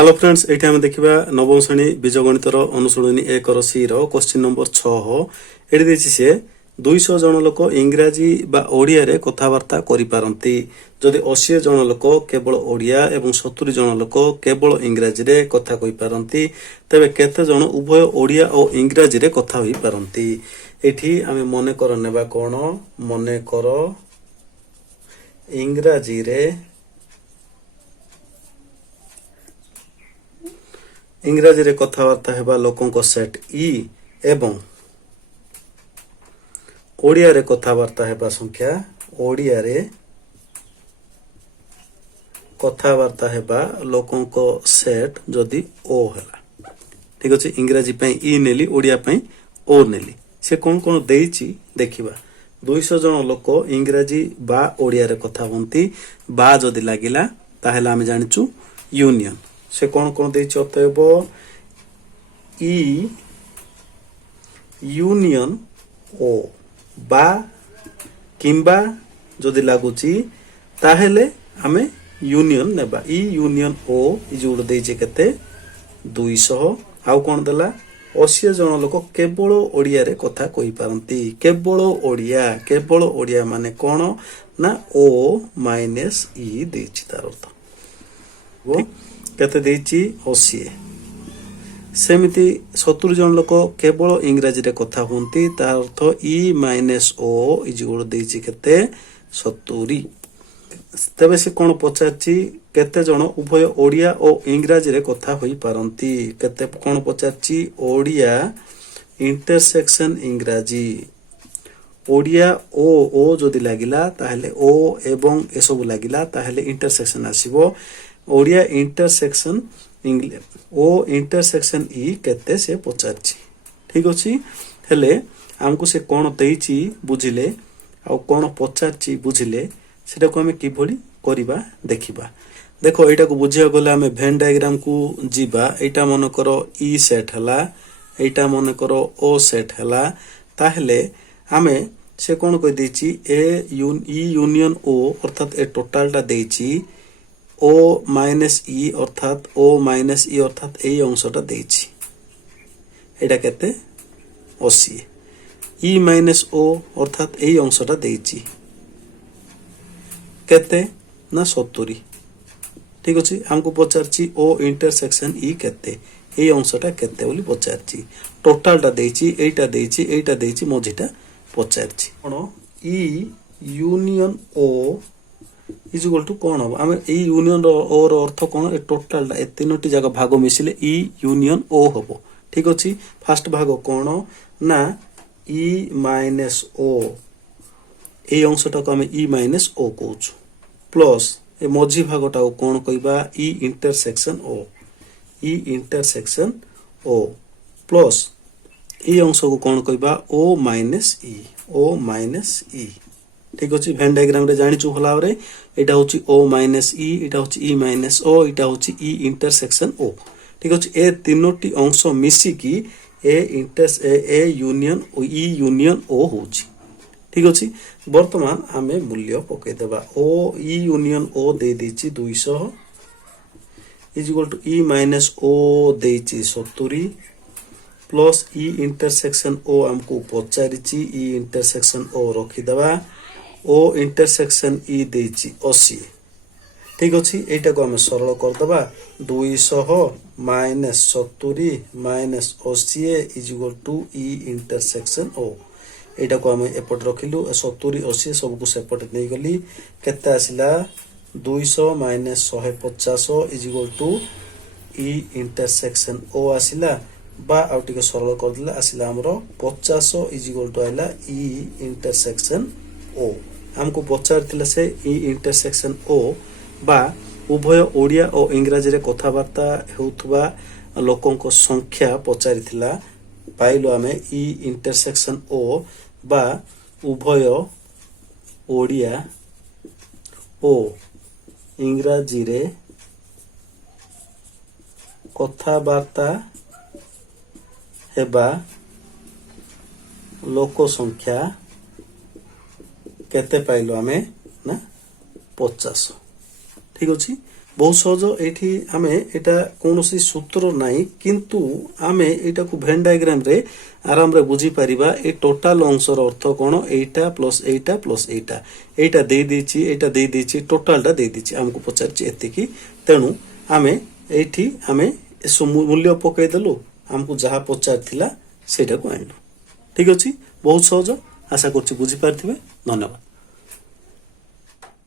Hello friends ये आम देखा नवम श्रेणी बीजगणितर अनुशीलनी 1 रो क्वेश्चन नंबर 6 ये सी 200 जन लोक इंग्राजी बा ओडिया रे कथबार्ता करि पारंती जदि 80 जन लोक केवल ओडिया एवं 70 जन लोक केवल इंग्राजी रे कथा कहि पारंती तबे केते जन उभय ओडिया और इंग्राजी रे कथा होई पारंती। एठी आमे मने कर नेबा कोन मने कर इंग्राजी रे इंग्राजी रे कथबार्ता हेबा लोकों को सेट ई एवं ओडिया रे कथबार्ता हेबा संख्या ओडिया रे कथबार्ता हेबा लोकों को सेट जदि ओ हैला ठीक अछि। इंग्राजी पई ई नेली ओडिया पई ओ नेली से कोन देइची देखिबा 200 जन लोक इंग्राजी बा ओडिया रे कथा होंती बा जदि लागिला ताहेला हम जानिचु यूनियन से कोन देइची अतएव ई यूनियन ओ बा किंबा जदि लागुची ताहेले हमें यूनियन नेबा ई यूनियन ओ इजुड़ देइचे केते 200 आउ कोन देला 80 जन लोक केवल ओडिया रे कथा कहि पारंती केवल ओडिया माने कोन ना ओ माइनस ई देइची तार अर्थ वो केते देइची 80 सेमिति 70 जन लोक केवल इंग्राजी रे कथा होंती तार अर्थ ई माइनस ओ इजुड़ देइची केते 70 तबे से कोन पचाची केते जन उभय ओडिया और इंग्राजी रे कथा होई पारंती केते कोन पचाची ओडिया इंटरसेक्शन इंग्राजी ओडिया ओ जदि लागिला ताहेले ओ एवं ए सब लागिला ताहेले इंटरसेक्शन आसीबो ओडिया इंटरसेक्शन ओ इंटरसेक्शन ई केते से पचाची ठीक अछि। हेले हमको से कोन देइची बुझिले आ कोन पचाची बुझिले सेटा को हमें किभली करिबा देखिबा। देखो एटा को बुझिया गले हमें वेन डायग्राम को जीबा एटा मन करो ई सेट हला एटा मन करो ओ सेट हला ताहले हमें से कोन कहि देछि ए यूनियन ओ अर्थात ए टोटल टा देछि ओ माइनस ई अर्थात ओ माइनस ई अर्थात ए अंशटा देछि एटा केते 80 ई माइनस ओ अर्थात ए अंशटा देछि केते ना 70 ठीक अछि। हमको पचारछि ओ इंटरसेक्शन ई केते ए अंशटा केते बोली पचारछि टोटलटा देछि एटा देछि मझिटा पचारछि कोन E union O is equal to कोन हम हम ए यूनियन ओ रो अर्थ कोन ए टोटलटा ए तीनोटी जगह भाग मिसिले ई यूनियन ओ हबो ठीक अछि। फर्स्ट भाग कोन ना ई माइनस ओ ए अंशटा को हम ई माइनस ओ कहूछु प्लस ए मझी भागटा कोन कहबा ई इंटरसेक्शन ओ प्लस ए अंश को कोन कहबा ओ माइनस ई ठीक अछि। वेन डायग्राम रे जानिचु भला रे एटा होची ओ माइनस ई एटा होची ई माइनस ओ एटा होची ई इंटरसेक्शन ओ ठीक अछि। ए तीनोटी अंश मिसी की A union O E union ओ होची ठीक अछि। वर्तमान हमें मूल्य पके देबा ओ ई यूनियन ओ दे देछि 200 is equal to E minus O देछि 70 प्लस ई इंटरसेक्शन ओ हमको पचारिछि ई इंटरसेक्शन ओ रखि देबा ओ इंटरसेक्शन ई देछि 80 ठीक अछि। एटा को हम सरल कर देबा 200 minus 70 minus 80 is equal to E intersection O एटा को हम एपट रखिलु 70 80 सब को सेपट नै गली केते आसिला 200 minus 150 is equal to E intersection O आसिला बा आउटिके सरल कर दिला आसिला हमरो 50 इज इक्वल टू आइला ई इंटरसेक्शन ओ हमको पचार थिला से ई इंटरसेक्शन ओ बा उभय ओडिया और इंग्राजी रे कथाबार्ता हेउथबा लोकों को संख्या पचारि थिला पाइलो हमें ई इंटरसेक्शन ओ बा उभय ओडिया ओ इंग्राजी रे कथाबार्ता हेबा लोक संख्या केते पाइलो हमें ना 50 ठीक अछि। बहुत सहज एठी आमे एटा कोनोसी सूत्र नाही किंतु आमे एटा को वेन डायग्राम रे आराम रे बुझी परिबा ए टोटल अंशर अर्थ कोन एटा प्लस एटा प्लस एटा एटा दे देछि एटा दे देछि टोटल टा दे देछि हमको पचारछि एतिकी तेनु आमे एठी आमे मूल्य पकई देलु हमको जहा पचारथिला सेटा को आनलु ठीक अछि बहुत सहज आशा करछि बुझी पारथिबे धन्यवाद।